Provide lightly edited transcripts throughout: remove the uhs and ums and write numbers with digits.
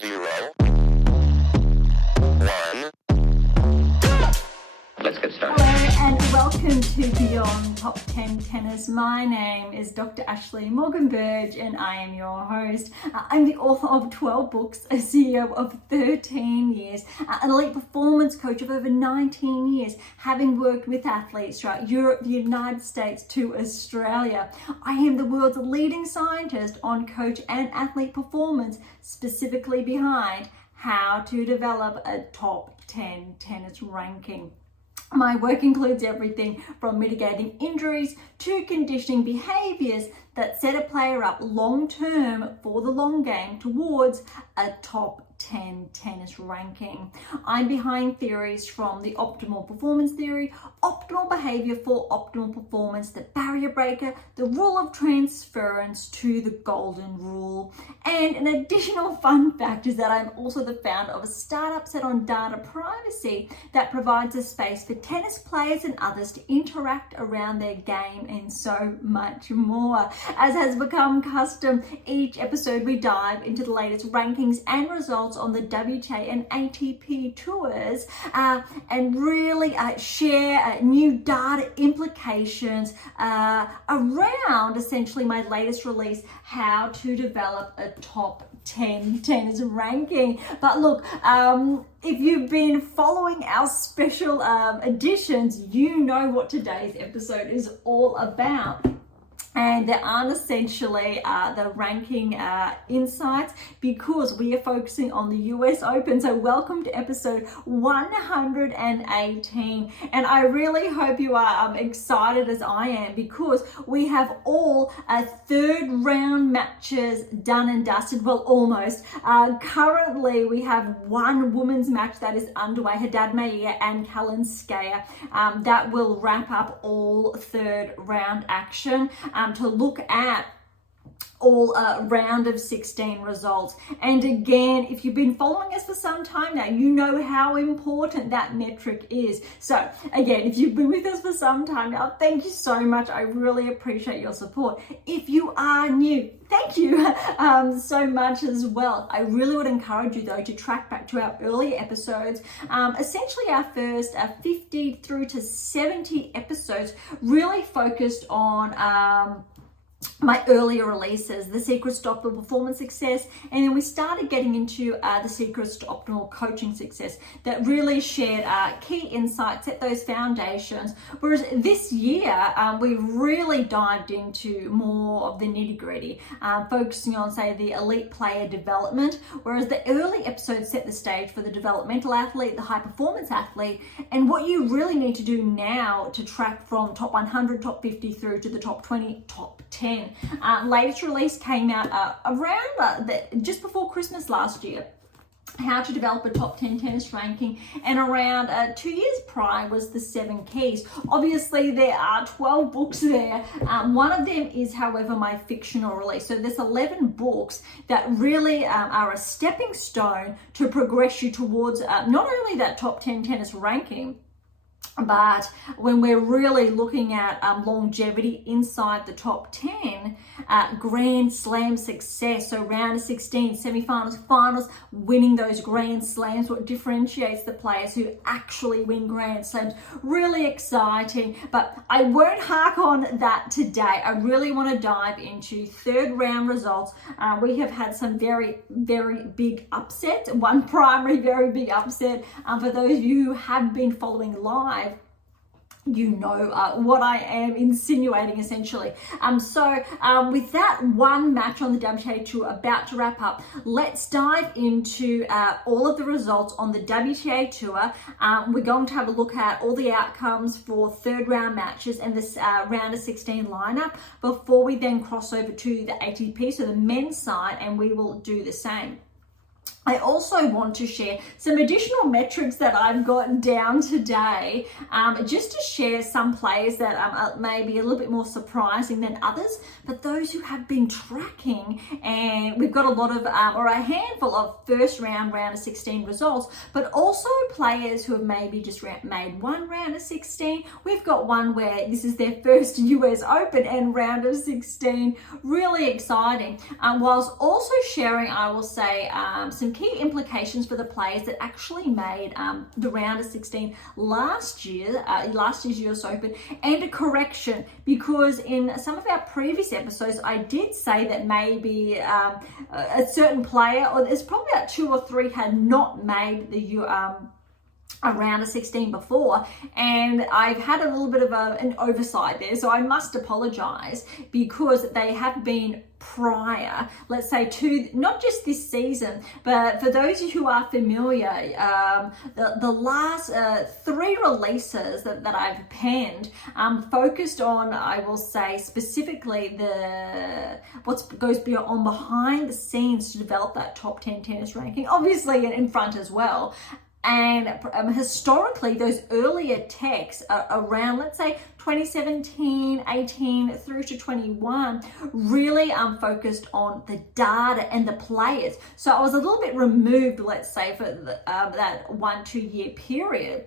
0, 1. Let's get started. Hello and welcome to Beyond Top 10 Tennis. My name is Dr. Ashley Berge and I am your host. I'm the author of 12 books, a CEO of 13 years, an elite performance coach of over 19 years, having worked with athletes throughout Europe, the United States to Australia. I am the world's leading scientist on coach and athlete performance, specifically behind how to develop a top 10 tennis ranking. My work includes everything from mitigating injuries to conditioning behaviors that set a player up long term for the long game towards a top 10 tennis ranking. I'm behind theories from the optimal performance theory, optimal behavior for optimal performance, the barrier breaker, the rule of transference to the golden rule. And an additional fun fact is that I'm also the founder of a startup set on data privacy that provides a space for tennis players and others to interact around their game and so much more. As has become custom, each episode we dive into the latest rankings and results on the WTA and ATP tours and really share new data implications around essentially my latest release, How to Develop a Top 10 Tennis Ranking. But look, if you've been following our special editions, you know what today's episode is all about. And there aren't essentially the ranking insights because we are focusing on the US Open. So welcome to episode 118. And I really hope you are excited as I am because we have all third round matches done and dusted. Well, almost. Currently, we have one women's match that is underway, Haddad Maia and Kalinskaya. That will wrap up all third round action. To look at all round of 16 results. And again, if you've been following us for some time now, you know how important that metric is. So again, if you've been with us for some time now, thank you so much. I really appreciate your support. If you are new, thank you so much as well. I really would encourage you though to track back to our earlier episodes. Essentially our first 50 through to 70 episodes really focused on my earlier releases, The Secrets to Optimal Performance Success, and then we started getting into The Secrets to Optimal Coaching Success that really shared key insights, set those foundations. Whereas this year, we really dived into more of the nitty gritty, focusing on, say, the elite player development, whereas the early episodes set the stage for the developmental athlete, the high performance athlete, and what you really need to do now to track from top 100, top 50 through to the top 20, top 10. Latest release came out around just before Christmas last year. How to develop a top 10 tennis ranking, and around 2 years prior was the 7 keys. Obviously there are 12 books there. One of them is, however, my fictional release. So there's 11 books that really are a stepping stone to progress you towards not only that top 10 tennis ranking, but when we're really looking at longevity inside the top 10, Grand Slam success, so round of 16, semifinals, finals, winning those Grand Slams, what differentiates the players who actually win Grand Slams. Really exciting, but I won't hark on that today. I really want to dive into third round results. We have had some very, very big upsets. One primary very big upset. For those of you who have been following live, you know what I am insinuating essentially. With that one match on the WTA Tour about to wrap up, let's dive into all of the results on the WTA Tour. We're going to have a look at all the outcomes for third round matches and this round of 16 lineup before we then cross over to the ATP, so the men's side, and we will do the same. I also want to share some additional metrics that I've got down today, just to share some players that may be a little bit more surprising than others, but those who have been tracking, and we've got a lot of, or a handful of first round of 16 results, but also players who have maybe just made one round of 16. We've got one where this is their first US Open and round of 16, really exciting. Whilst also sharing, I will say, some key implications for the players that actually made the round of 16 last year's US Open, and a correction, because in some of our previous episodes I did say that maybe a certain player, or there's probably about 2 or 3, had not made the a round of 16 before, and I've had a little bit of an oversight there, so I must apologize, because they have been prior, let's say, to not just this season, but for those of you who are familiar, the last 3 releases that I've penned focused on, I will say, specifically what goes on behind the scenes to develop that top 10 tennis ranking, obviously in front as well. And historically, those earlier texts around, let's say, 2017, 18 through to 21 really focused on the data and the players. So I was a little bit removed, let's say, for that 1-2 year period,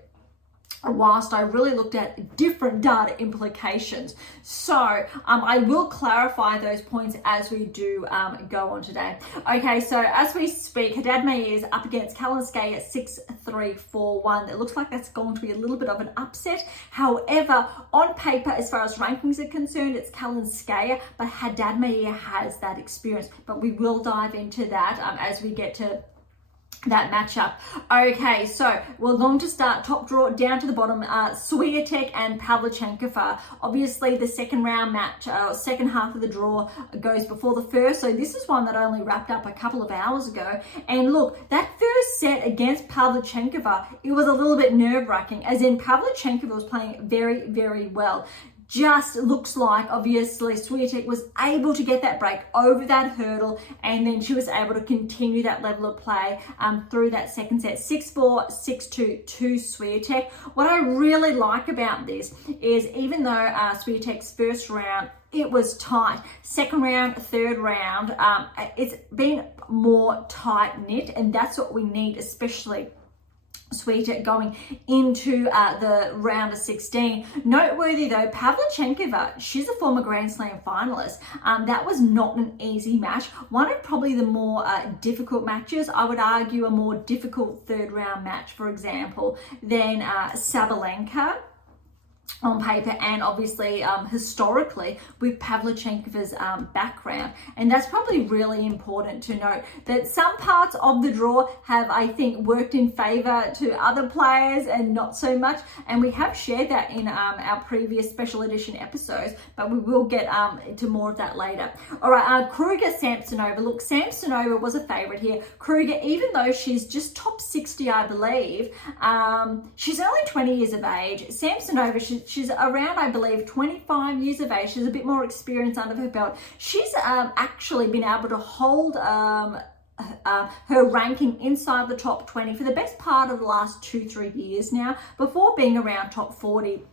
whilst I really looked at different data implications. So I will clarify those points as we do go on today. Okay, so as we speak, Haddad Maia is up against Kalinskaya at 6-3, 4-1. It looks like that's going to be a little bit of an upset. However, on paper, as far as rankings are concerned, it's Kalinskaya, but Haddad Maia has that experience. But we will dive into that as we get to that matchup. Okay, so we're going to start top draw down to the bottom. Swiatek and Pavlyuchenkova. Obviously, the second round match, second half of the draw goes before the first. So this is one that only wrapped up a couple of hours ago. And look, that first set against Pavlyuchenkova, it was a little bit nerve-wracking, as in Pavlyuchenkova was playing very, very well. Just looks like, obviously, Swiatek was able to get that break over that hurdle, and then she was able to continue that level of play through that second set. 6-4, 6-2 to Swiatek. What I really like about this is, even though Swiatek's first round, it was tight. Second round, third round, it's been more tight-knit, and that's what we need, especially Swiatek going into the round of 16. Noteworthy though, Pavlyuchenkova, she's a former Grand Slam finalist. That was not an easy match. One of probably the more difficult matches. I would argue a more difficult third round match, for example, than Sabalenka on paper, and obviously historically with Pavlyuchenkova's background. And that's probably really important to note, that some parts of the draw have, I think, worked in favor to other players and not so much, and we have shared that in our previous special edition episodes, but we will get to more of that later. All right, Kruger Samsonova. Look, Samsonova was a favorite here. Kruger, even though she's just top 60, I believe, she's only 20 years of age. Samsonova, she's around, I believe, 25 years of age. She's a bit more experience under her belt. She's actually been able to hold her ranking inside the top 20 for the best part of the last 2-3 years now, before being around top 40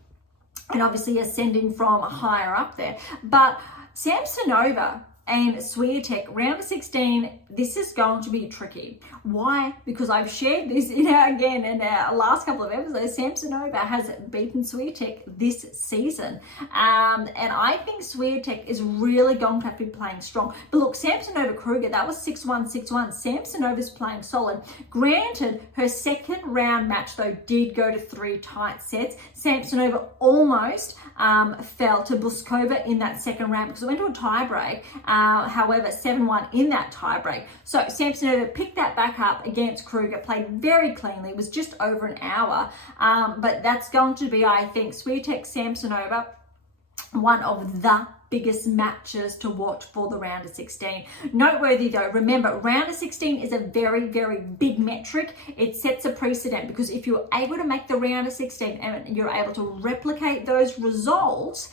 and obviously ascending from higher up there. But Samsonova and Swiatek, round of 16, this is going to be tricky. Why? Because I've shared this in our last couple of episodes. Samsonova has beaten Swiatek this season. And I think Swiatek is really going to have to be playing strong. But look, Samsonova Kruger, that was 6-1, 6-1. Samsonova's playing solid. Granted, her second round match, though, did go to 3 tight sets. Samsonova almost fell to Buskova in that second round because it went to a tie break. However, 7-1 in that tie break. So Samsonova picked that back up against Kruger, played very cleanly. It was just over an hour. But that's going to be, I think, Swiatek Samsonova, one of the biggest matches to watch for the round of 16. Noteworthy though, remember, round of 16 is a very, very big metric. It sets a precedent, because if you're able to make the round of 16 and you're able to replicate those results,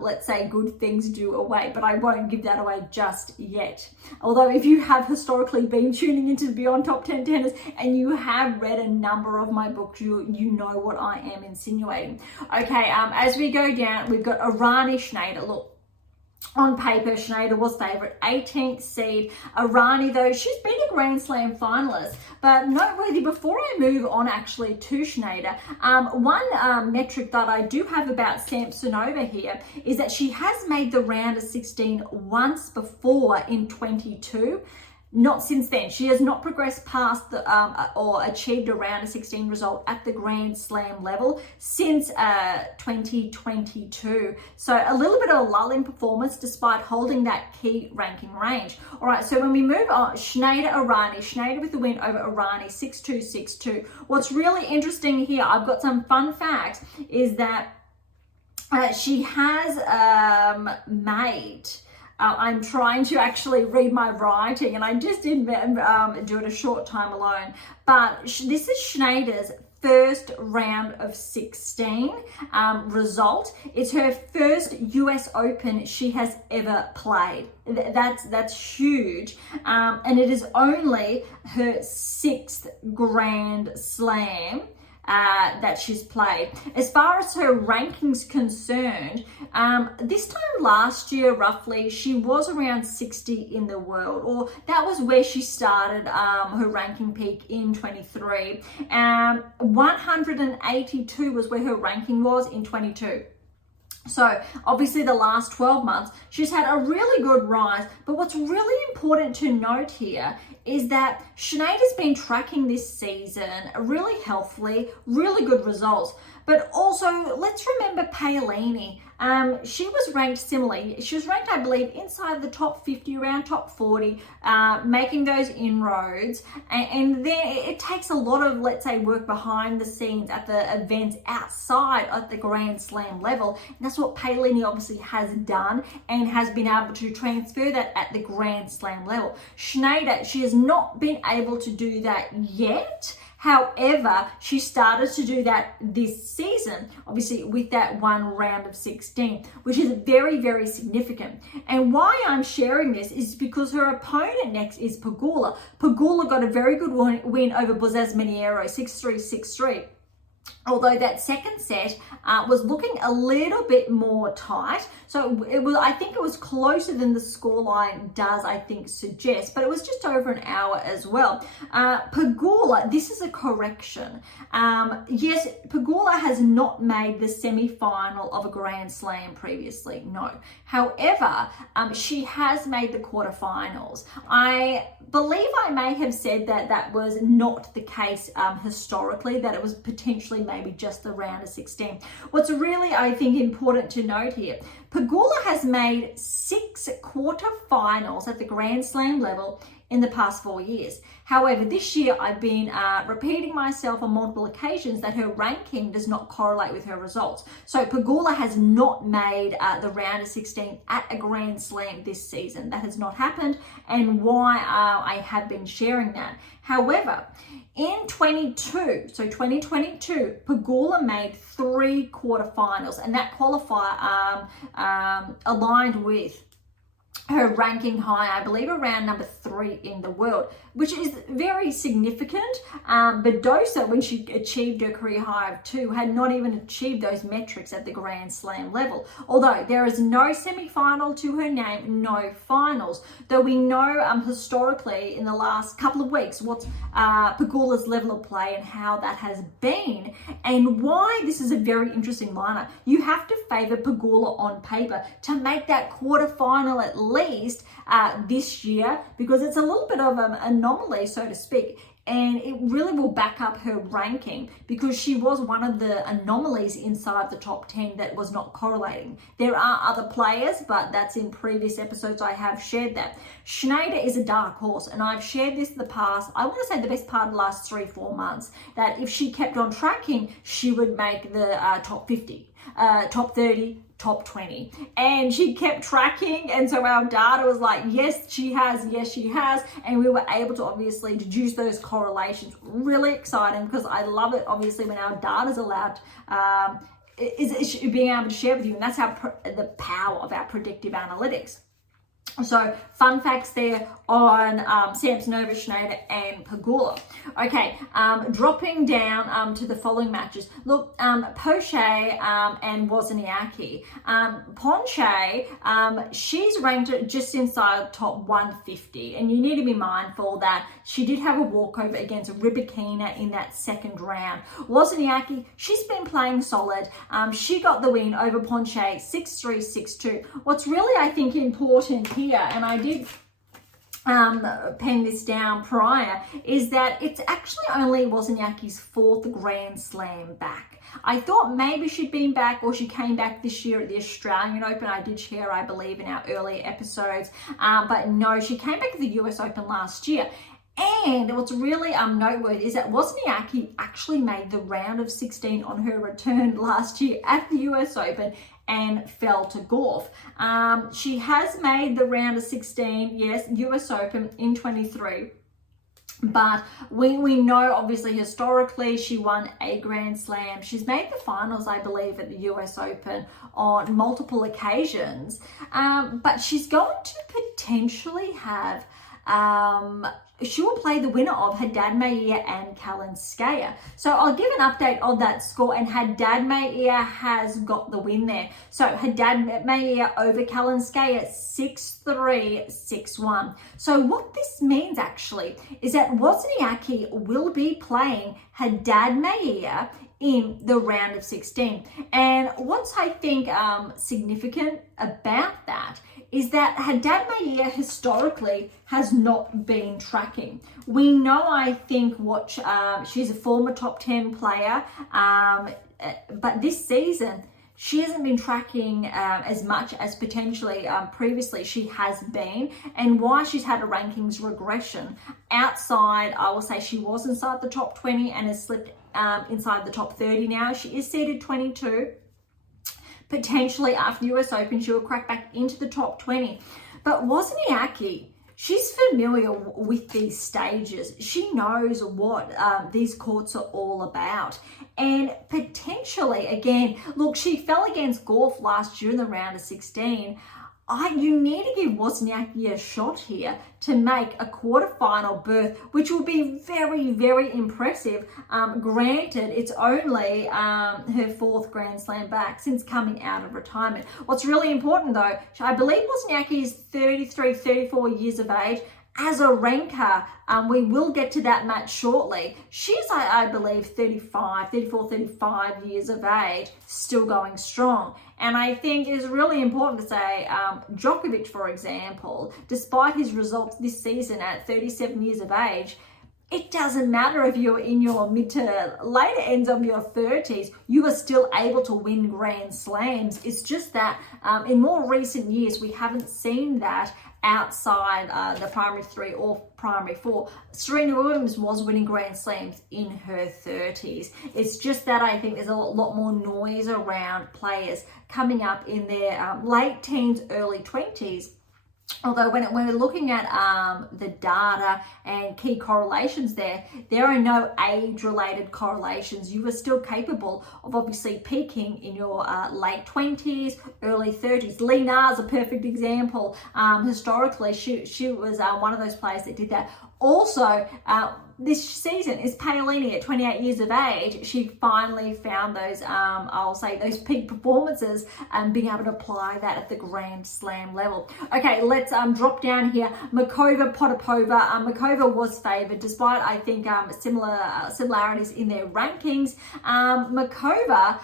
let's say good things do away, but I won't give that away just yet. Although if you have historically been tuning into Beyond Top 10 Tennis and you have read a number of my books, you know what I am insinuating. Okay, as we go down, we've got Irani Schneider. Look, on paper, Schneider was favourite, 18th seed. Irani, though, she's been a Grand Slam finalist. But noteworthy, before I move on actually to Schneider, one metric that I do have about Samsonova here is that she has made the round of 16 once before in 22. Not since then. She has not progressed past the or achieved a round of 16 result at the Grand Slam level since 2022. So a little bit of a lull in performance despite holding that key ranking range. All right, so when we move on, Schneider with the win over Irani, 6-2, 6-2. What's really interesting here, I've got some fun facts, is that she has made... I'm trying to actually read my writing, and I just did do it a short time alone. But this is Schneider's first round of 16 result. It's her first US Open she has ever played. That's huge, and it is only her 6th Grand Slam that she's played. As far as her rankings concerned, this time last year, roughly, she was around 60 in the world, or that was where she started her ranking peak in 23. 182 was where her ranking was in 22. So obviously the last 12 months, she's had a really good rise. But what's really important to note here is that Schneider's been tracking this season really healthily, really good results. But also, let's remember Paolini. She was ranked similarly. She was ranked, I believe, inside the top 50, around top 40, making those inroads. And then it takes a lot of, let's say, work behind the scenes at the events outside at the Grand Slam level. And that's what Paolini obviously has done and has been able to transfer that at the Grand Slam level. Schneider, she has not been able to do that yet. However, she started to do that this season, obviously with that one round of 16, which is very, very significant. And why I'm sharing this is because her opponent next is Pegula. Pegula got a very good win over Bozes Miniero, 6-3, 6-3. Although that second set was looking a little bit more tight. So it was, I think it was closer than the scoreline does, I think, suggest. But it was just over an hour as well. Pegula, this is a correction. Yes, Pegula has not made the semi-final of a Grand Slam previously, no. However, she has made the quarterfinals. I believe I may have said that that was not the case historically, that it was potentially maybe just the round of 16. What's really, I think, important to note here, Pegula has made 6 quarterfinals at the Grand Slam level in the past 4 years. However, this year I've been repeating myself on multiple occasions that her ranking does not correlate with her results. So Pegula has not made the round of 16 at a Grand Slam this season. That has not happened, and why I have been sharing that. However, in 2022, Pegula made 3 quarterfinals, and that qualifier aligned with her ranking high, I believe around number 3 in the world, which is very significant. Badosa, when she achieved her career high of 2, had not even achieved those metrics at the Grand Slam level. Although there is no semi-final to her name, no finals. Though we know historically in the last couple of weeks what's Pegula's level of play and how that has been, and why this is a very interesting lineup. You have to favour Pegula on paper to make that quarterfinal at least this year, because it's a little bit of an anomaly, so to speak, and it really will back up her ranking because she was one of the anomalies inside the top 10 that was not correlating. There are other players, but that's in previous episodes I have shared that. Schneider is a dark horse, and I've shared this in the past, I want to say the best part of the last 3-4 months, that if she kept on tracking, she would make the top 50, top 30, top 20, and she kept tracking, and so our data was like, yes she has, and we were able to obviously deduce those correlations. Really exciting, because I love it obviously when our data is allowed is being able to share with you, and that's how the power of our predictive analytics. So fun facts there on Samsonova, Schneider and Pegula. Okay, dropping down to the following matches. Look, Poche and Wozniacki. Ponche, she's ranked just inside top 150, and you need to be mindful that she did have a walkover against Rybakina in that second round. Wozniacki, she's been playing solid. She got the win over Ponche, 6-3, 6-2. What's really, I think, important here, and I did pen this down prior, is that it's actually only Wozniacki's 4th Grand Slam back. I thought maybe she'd been back, or she came back this year at the Australian Open. I did share, I believe, in our earlier episodes, but no, she came back at the US Open last year. And what's really noteworthy is that Wozniacki actually made the round of 16 on her return last year at the US Open and fell to golf. She has made the round of 16, yes, US Open in 23. But we know, obviously, historically, she won a Grand Slam. She's made the finals, I believe, at the US Open on multiple occasions. But she's going to potentially have... she will play the winner of Haddad Maia and Kalinskaya. So I'll give an update on that score, and Haddad Maia has got the win there. So Haddad Maia over Kalinskaya 6-3, 6-1. So what this means actually is that Wozniacki will be playing Haddad Maia in the round of 16. And what's I think significant about that is that Haddad Maia historically has not been tracking. We know, I think, she's a former top 10 player, but this season, she hasn't been tracking as much as potentially previously she has been, and why she's had a rankings regression. Outside, I will say she was inside the top 20 and has slipped inside the top 30 now. She is seeded 22. Potentially after the US Open, she will crack back into the top 20. But Wozniacki, she's familiar with these stages. She knows what these courts are all about. And potentially, again, look, she fell against golf last year in the round of 16. You need to give Wozniacki a shot here to make a quarterfinal berth, which will be very, very impressive. Granted, it's only her 4th Grand Slam back since coming out of retirement. What's really important, though, I believe Wozniacki is 33, 34 years of age. As a ranker, we will get to that match shortly. She's, I believe, 34, 35 years of age, still going strong. And I think it's really important to say Djokovic, for example, despite his results this season at 37 years of age, it doesn't matter if you're in your mid to later ends of your 30s, you are still able to win Grand Slams. It's just that in more recent years, we haven't seen that outside the primary 3 or primary 4. Serena Williams was winning Grand Slams in her 30s. It's just that I think there's a lot more noise around players coming up in their late teens, early 20s. Although when we're looking at the data and key correlations there are no age-related correlations. You are still capable of obviously peaking in your late 20s, early 30s. Lee Na's a perfect example. Historically, she was one of those players that did that. Also, this season is Paolini at 28 years of age. She finally found those, I'll say, those peak performances and being able to apply that at the Grand Slam level. Okay, let's drop down here. Makova, Potapova. Makova was favored despite, I think, similarities in their rankings. Makova,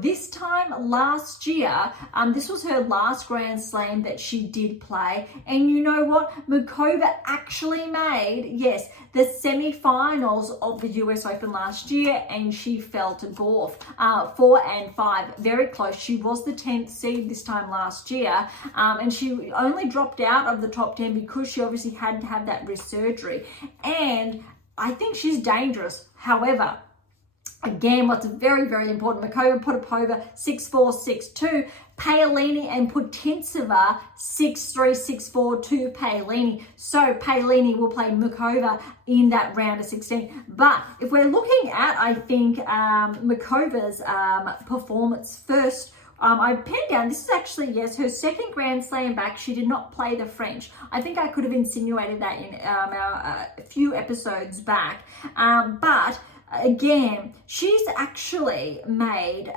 this time last year, this was her last Grand Slam that she did play. And you know what? Makova actually made, yes, the semi-finals of the US Open last year, and she fell to golf. 4 and 5, very close. She was the 10th seed this time last year, and she only dropped out of the top 10 because she obviously had to have that wrist surgery. And I think she's dangerous. However, again, what's very, very important, Makova, Potapova, 6-4, 6-2. Paolini and Putintseva, 6-3, 6-4 to Paolini. So Paolini will play Makova in that round of 16. But if we're looking at, I think, Makova's performance first, I pinned down, this is actually, yes, her 2nd Grand Slam back. She did not play the French. I think I could have insinuated that in a few episodes back. But again, she's actually made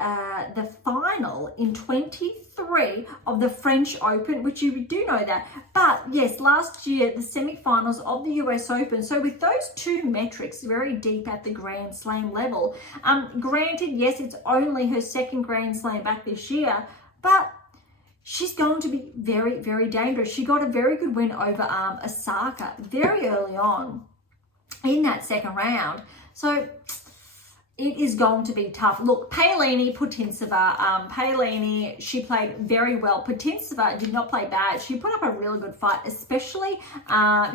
the final in 23 of the French Open, which you do know that. But yes, last year, the semi-finals of the US Open. So with those two metrics, very deep at the Grand Slam level. Granted, yes, it's only her 2nd Grand Slam back this year, but she's going to be very, very dangerous. She got a very good win over Osaka very early on in that second round. So it is going to be tough. Look, Paolini, Putintseva. Paolini, she played very well. Putintseva did not play bad. She put up a really good fight, especially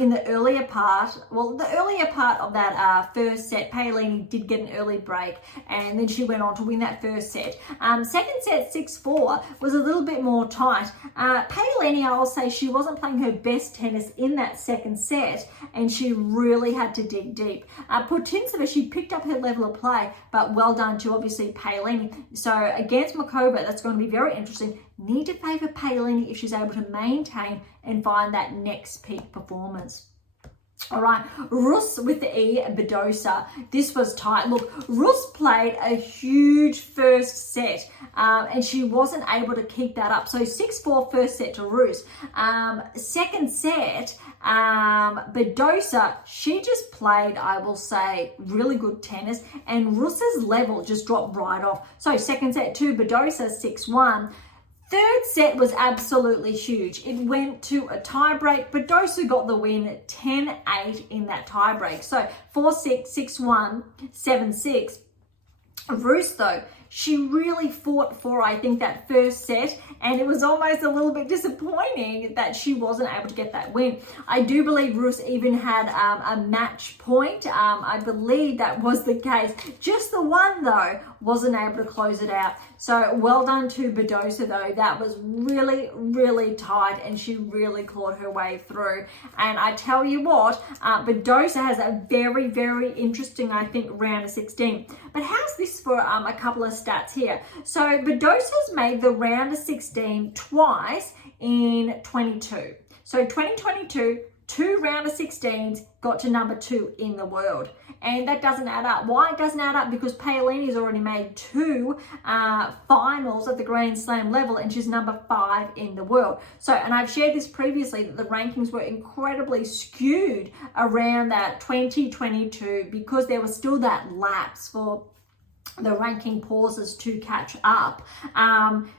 in the earlier part. Well, the earlier part of that first set, Paolini did get an early break, and then she went on to win that first set. Second set, 6-4, was a little bit more tight. Paolini, I will say, she wasn't playing her best tennis in that second set, and she really had to dig deep. Putintseva, she picked up her level of play, but well done to obviously Paolini. So against Makova, that's going to be very interesting. Need to favour Paolini if she's able to maintain and find that next peak performance. All right, Rus with the E, Badosa. This was tight. Look, Rus played a huge first set, and she wasn't able to keep that up. So 6-4 first set to Rus. Second set, Badosa, she just played, I will say, really good tennis, and Rus's level just dropped right off. So second set to Badosa, 6-1. Third set was absolutely huge. It went to a tie-break. Badosa got the win, 10-8 in that tie-break. So 4-6, 6-1, 7-6. Rus, though, she really fought for, I think, that first set, and it was almost a little bit disappointing that she wasn't able to get that win. I do believe Rus even had a match point. I believe that was the case. Just the one, though, wasn't able to close it out. So well done to Badosa, though. That was really, really tight, and she really clawed her way through. And I tell you what, Badosa has a very, very interesting, I think, round of 16. But how's this for a couple of stats here? So Badosa's made the round of 16 twice in 22. So 2022, 2 round of 16s, got to number 2 in the world. And that doesn't add up. Why it doesn't add up? Because Paolini's already made 2 finals at the Grand Slam level, and she's number 5 in the world. So, and I've shared this previously, that the rankings were incredibly skewed around that 2022 because there was still that lapse for the ranking pauses to catch up.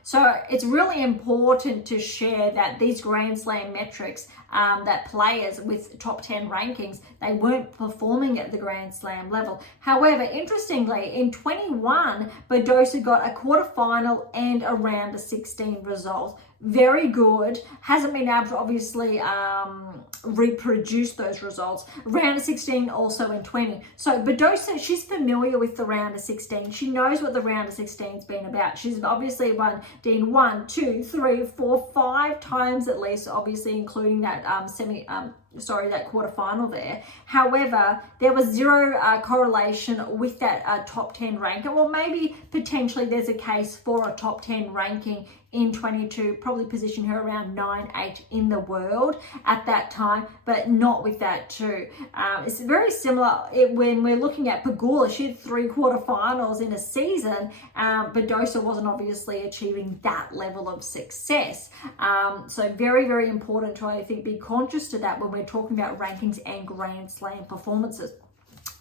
So it's really important to share that these Grand Slam metrics, that players with top 10 rankings, they weren't performing at the Grand Slam level. However, interestingly, in 21, Badosa got a quarterfinal and a round of 16 result. Very good. Hasn't been able to obviously reproduce those results. Round of 16 also in 20. So Badosa, she's familiar with the round of 16. She knows what the round of 16's been about. She's obviously won 1, 2, 3, 4, 5 times at least, obviously including that that quarterfinal there. However, there was zero correlation with that top 10 ranking. Well, maybe potentially there's a case for a top 10 ranking in 22, probably position her around 9-8 in the world at that time, but not with that too. It's very similar when we're looking at Pegula. She had 3 quarterfinals in a season. Badosa wasn't obviously achieving that level of success. So very, very important to, I think, be conscious to that when we're talking about rankings and Grand Slam performances.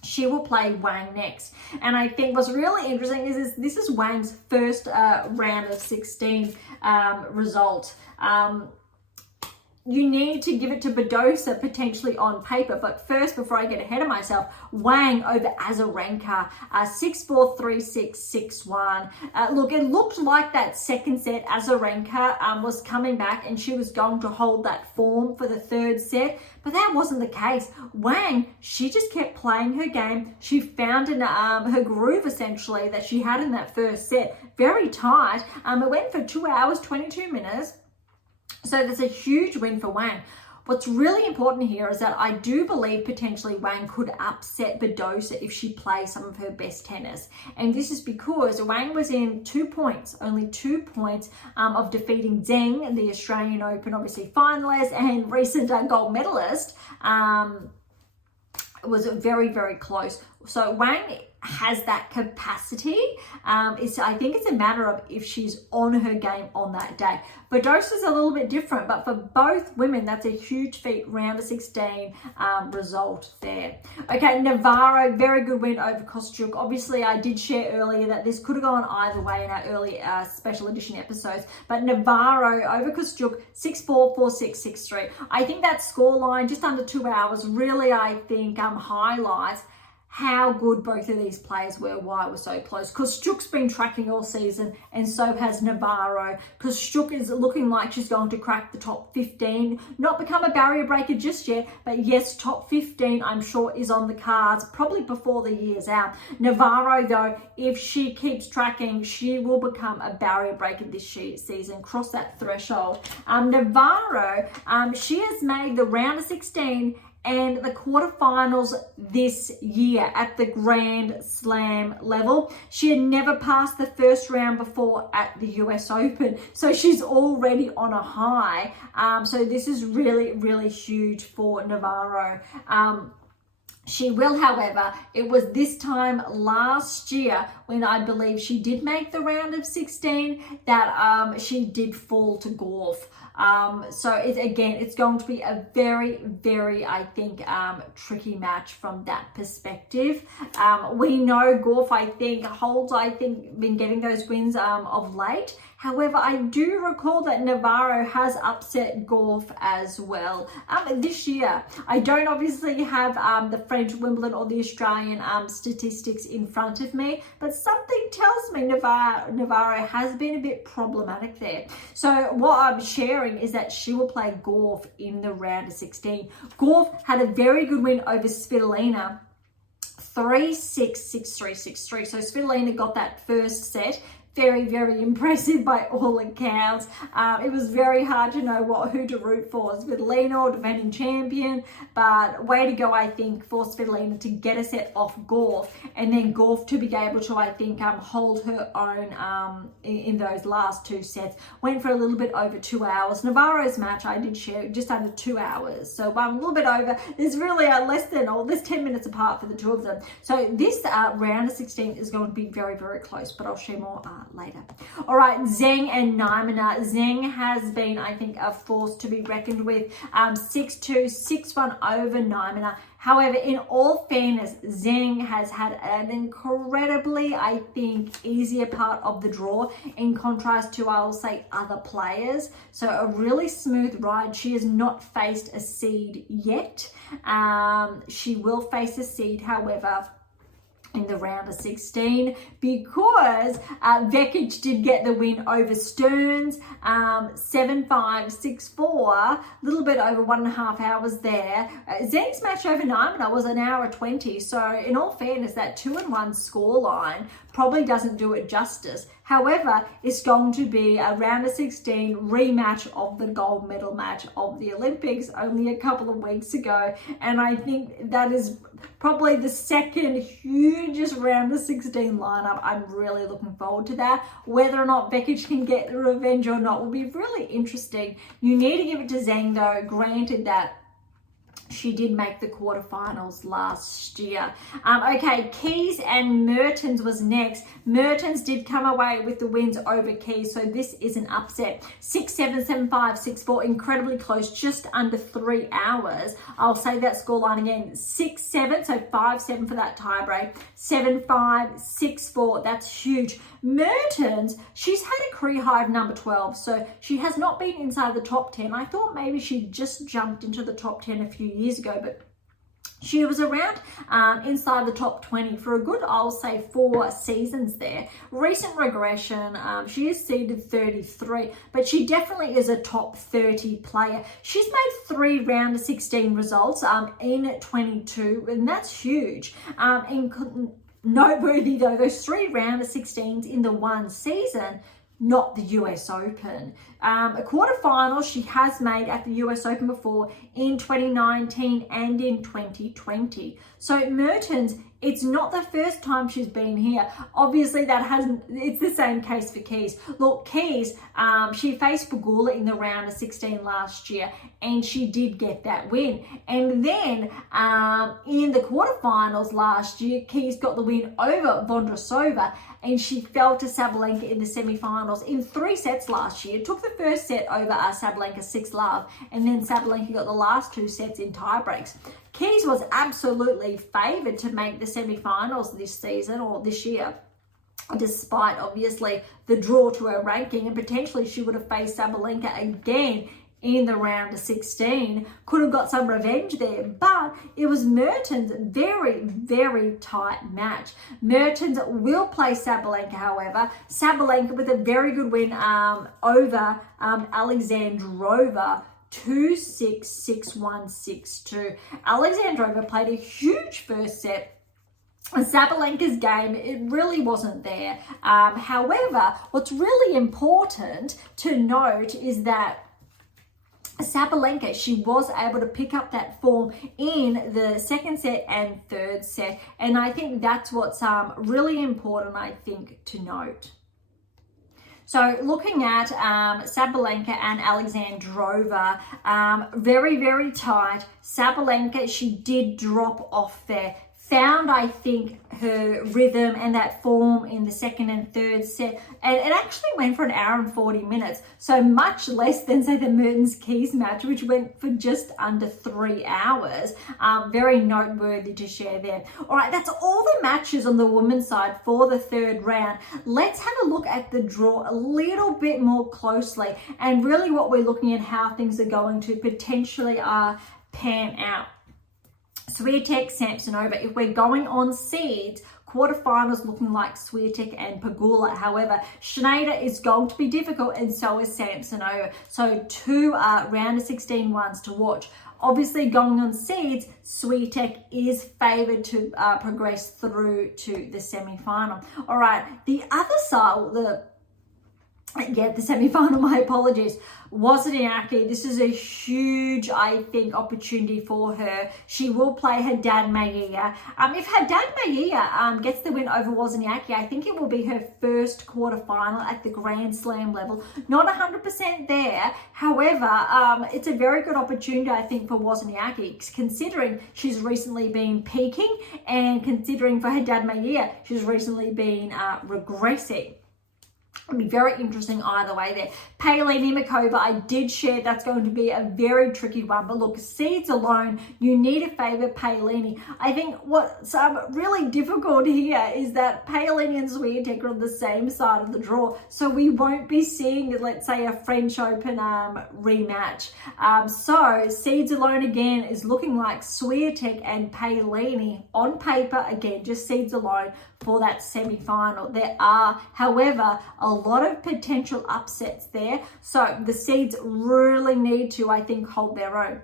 She will play Wang next. And I think what's really interesting is this is Wang's first round of 16 result. You need to give it to Badosa potentially on paper. But first, before I get ahead of myself, Wang over Azarenka, 6-4, 3-6, 6-1. Look, it looked like that second set, Azarenka was coming back and she was going to hold that form for the third set. But that wasn't the case. Wang, she just kept playing her game. She found her groove, essentially, that she had in that first set. Very tight. It went for 2 hours, 22 minutes. So that's a huge win for Wang. What's really important here is that I do believe potentially Wang could upset Badosa if she plays some of her best tennis. And this is because Wang was in 2 points, only 2 points of defeating Zheng, the Australian Open, obviously finalist and recent gold medalist. Was very, very close. So Wang has that capacity. I think it's a matter of if she's on her game on that day. Badosa's a little bit different, but for both women, that's a huge feat, round of 16 result there. Okay, Navarro, very good win over Kostyuk. Obviously, I did share earlier that this could have gone either way in our early special edition episodes, but Navarro over Kostyuk, 6-4, 4-6, 6-3. I think that scoreline, just under 2 hours, really, I think, highlights how good both of these players were, why it was so close. Kostyuk's been tracking all season, and so has Navarro. Kostyuk is looking like she's going to crack the top 15. Not become a barrier breaker just yet, but yes, top 15 I'm sure is on the cards, probably before the year's out. Navarro, though, if she keeps tracking, she will become a barrier breaker this season, cross that threshold. Navarro, she has made the round of 16 and the quarterfinals this year at the Grand Slam level. She had never passed the first round before at the US Open, so she's already on a high. So this is really, really huge for Navarro. She will, however, it was this time last year when I believe she did make the round of 16 that she did fall to Gauff. So it's going to be a very, very, I think, tricky match from that perspective. We know Gauff, been getting those wins of late. However, I do recall that Navarro has upset Gauff as well this year. I don't obviously have the French Wimbledon or the Australian statistics in front of me, but something tells me Navarro has been a bit problematic there. So what I'm sharing is that she will play Gauff in the round of 16. Gauff had a very good win over Svitolina, 3-6, 6-3, 6-3. So Svitolina got that first set. Very, very impressive by all accounts. It was very hard to know who to root for, Svitolina or defending champion, but way to go, I think, for Svitolina to get a set off Gauff, and then Gauff to be able to, I think, hold her own in those last two sets. Went for a little bit over 2 hours. Navarro's match, I did share just under 2 hours, so a little bit over. There's really there's 10 minutes apart for the two of them. So this round of 16 is going to be very, very close, but I'll share more later. All right, Zheng and Naimana. Zheng has been, I think, a force to be reckoned with. 6-2, 6-1 over Naimana. However, in all fairness, Zheng has had an incredibly, I think, easier part of the draw in contrast to, I'll say, other players. So a really smooth ride. She has not faced a seed yet. She will face a seed, however, in the round of 16, because Vekic did get the win over Stearns, 7-5, 6-4, a little bit over 1.5 hours there. Zheng's match over Naimana was 1 hour 20, so in all fairness, that 2-1 scoreline probably doesn't do it justice. However, it's going to be a round of 16 rematch of the gold medal match of the Olympics only a couple of weeks ago. And I think that is probably the second hugest round of 16 lineup. I'm really looking forward to that. Whether or not Vekic can get the revenge or not will be really interesting. You need to give it to Zheng though, granted that she did make the quarterfinals last year. Okay, Keys and Mertens was next. Mertens did come away with the wins over Keys, so this is an upset. 6-7, 7-5, 6-4, incredibly close, just under 3 hours. I'll say that scoreline again. 6-7, so 5-7 for that tiebreak. 7-5, 6-4, that's huge. Mertens, she's had a career high of number 12, so she has not been inside the top 10. I thought maybe she just jumped into the top 10 a few years ago, but she was around inside the top 20 for a good, I'll say, 4 seasons there. Recent regression, she is seeded 33, but she definitely is a top 30 player. She's made 3 round of 16 results in 22, and that's huge. Noteworthy though, those 3 round of 16s in the one season, not the US Open. A quarterfinal she has made at the US Open before in 2019 and in 2020. So Mertens It's not the first time she's been here. Obviously, it's the same case for Keys. Look, Keys, she faced Pegula in the round of 16 last year, and she did get that win. And then in the quarterfinals last year, Keys got the win over Vondrasova, and she fell to Sabalenka in the semifinals in 3 sets last year. Took the first set over Sabalenka 6-love, and then Sabalenka got the last 2 sets in tie breaks. Keys was absolutely favoured to make the semifinals this season or this year, despite obviously the draw to her ranking, and potentially she would have faced Sabalenka again in the round of 16. Could have got some revenge there, but it was Mertens' very, very tight match. Mertens will play Sabalenka, however. Sabalenka with a very good win over Alexandrova, 2-6, 6-1, 6-2. Alexandrova played a huge first set. Sabalenka's game, it really wasn't there. However, what's really important to note is that Sabalenka, she was able to pick up that form in the second set and third set. And I think that's what's really important, I think, to note. So looking at Sabalenka and Alexandrova, very, very tight. Sabalenka, she did drop off there. Found, I think, her rhythm and that form in the second and third set. And it actually went for 1 hour and 40 minutes. So much less than, say, the Mertens-Keys match, which went for just under 3 hours. Very noteworthy to share there. All right, that's all the matches on the women's side for the third round. Let's have a look at the draw a little bit more closely. And really what we're looking at, how things are going to potentially pan out. Swiatek, Samsonova. If we're going on seeds, quarterfinals looking like Swiatek and Pegula. However, Schneider is going to be difficult, and so is Samsonova. So 2 round of 16 ones to watch. Obviously, going on seeds, Swiatek is favoured to progress through to the semi-final. All right, the other side, the semi-final, my apologies, Wozniacki. This is a huge, I think, opportunity for her. She will play Haddad Maia. If Haddad Maia gets the win over Wozniacki, I think it will be her first quarterfinal at the Grand Slam level. Not 100% there. However, it's a very good opportunity, I think, for Wozniacki, considering she's recently been peaking, and considering for Haddad Maia, she's recently been regressing. It'll be very interesting either way there. Paolini Mikova, I did share that's going to be a very tricky one. But look, seeds alone, you need to favour Paolini. I think what's really difficult here is that Paolini and Swiatek are on the same side of the draw. So we won't be seeing, let's say, a French Open rematch. So seeds alone again is looking like Swiatek and Paolini on paper, again, just seeds alone for that semi-final. There are, however, a lot of potential upsets there. So the seeds really need to, I think, hold their own.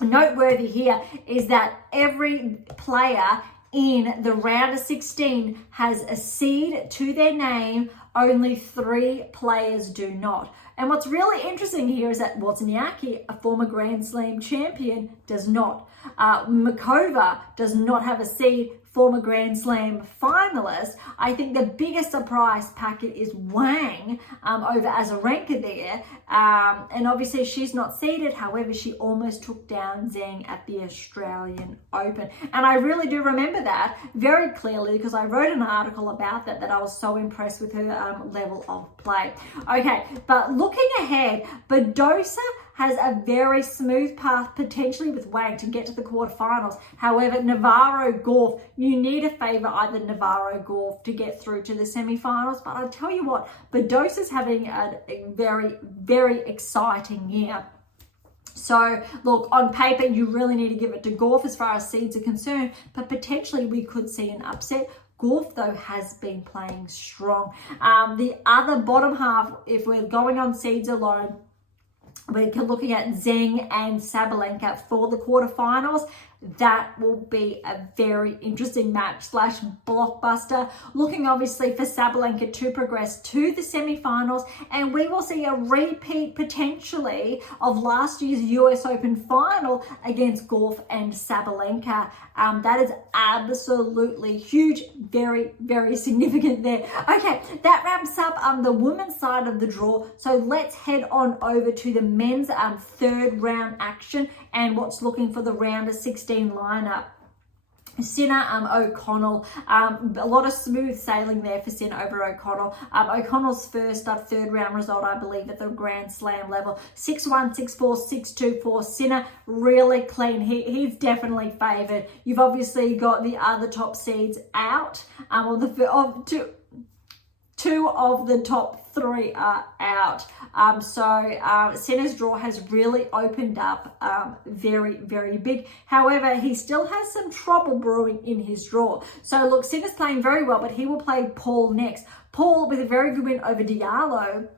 Noteworthy here is that every player in the round of 16 has a seed to their name. Only 3 players do not. And what's really interesting here is that Wozniacki, a former Grand Slam champion, does not. Mikova does not have a seed, former Grand Slam finalist. I think the biggest surprise packet is Wang over Azarenka there. And obviously she's not seeded. However, she almost took down Zhang at the Australian Open. And I really do remember that very clearly because I wrote an article about that I was so impressed with her level of play. Okay, but looking ahead, Badosa has a very smooth path potentially with Wang to get to the quarterfinals. However, Navarro-Gauff, you need to favour either Navarro-Gauff to get through to the semifinals. But I'll tell you what, Badosa's having a very, very exciting year. So, look, on paper, you really need to give it to Gauff as far as seeds are concerned, but potentially we could see an upset. Gauff, though, has been playing strong. The other bottom half, if we're going on seeds alone, we're looking at Zhang and Sabalenka for the quarterfinals. That will be a very interesting match slash blockbuster. Looking obviously for Sabalenka to progress to the semi-finals, and we will see a repeat potentially of last year's US Open final against Gauff and Sabalenka. That is absolutely huge, very, very significant there. Okay, that wraps up the women's side of the draw. So let's head on over to the men's third round action and what's looking for the round of 16 lineup. Sinner O'Connell, a lot of smooth sailing there for Sinner over O'Connell. O'Connell's first third round result, I believe, at the Grand Slam level, 6-1, 6-4, 6-2 for Sinner, really clean. He's definitely favoured. You've obviously got the other top seeds out, two of the top three are out. Sinner's draw has really opened up very, very big. However, he still has some trouble brewing in his draw. So look, Sinner's playing very well, but he will play Paul next. Paul with a very good win over Diallo,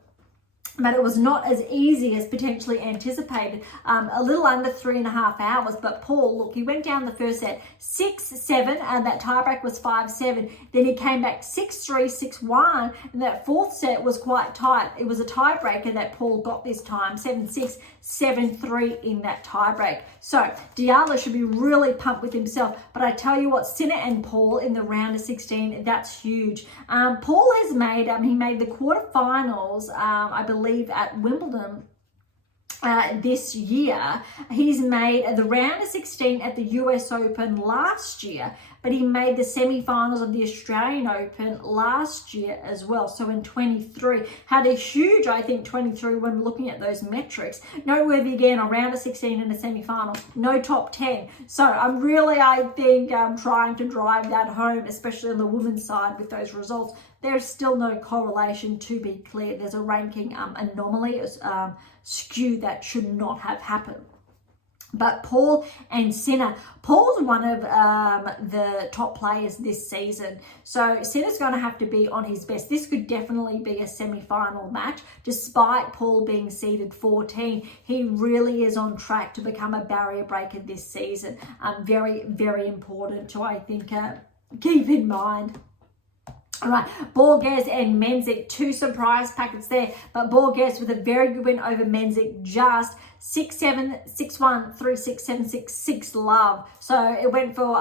but it was not as easy as potentially anticipated. A little under 3.5 hours, but Paul, look, he went down the first set 6-7, and that tiebreak was 5-7. Then he came back 6-3, 6-1, and that fourth set was quite tight. It was a tiebreaker that Paul got this time, 7-6, 7-3 in that tiebreak. So Diallo should be really pumped with himself. But I tell you what, Sinner and Paul in the round of 16, that's huge. Paul has made, he made the quarterfinals, I believe, at Wimbledon this year. He's made the round of 16 at the US Open last year, but he made the semi-finals of the Australian Open last year as well. So in 23, had a huge, I think, 23 when looking at those metrics. Noteworthy again, a round of 16 and a semi-final, no top 10. So I'm really, I think, trying to drive that home, especially on the women's side with those results. There's still no correlation, to be clear. There's a ranking anomaly, skew that should not have happened. But Paul and Sinner, Paul's one of the top players this season. So Sinner's going to have to be on his best. This could definitely be a semi-final match. Despite Paul being seeded 14, he really is on track to become a barrier breaker this season. Very, very important to, I think, keep in mind. All right, Borges and Menzies, two surprise packets there, but Borges with a very good win over Menzies, just 6-7, 6-1, 3-6, 7-6, 6 love. So it went for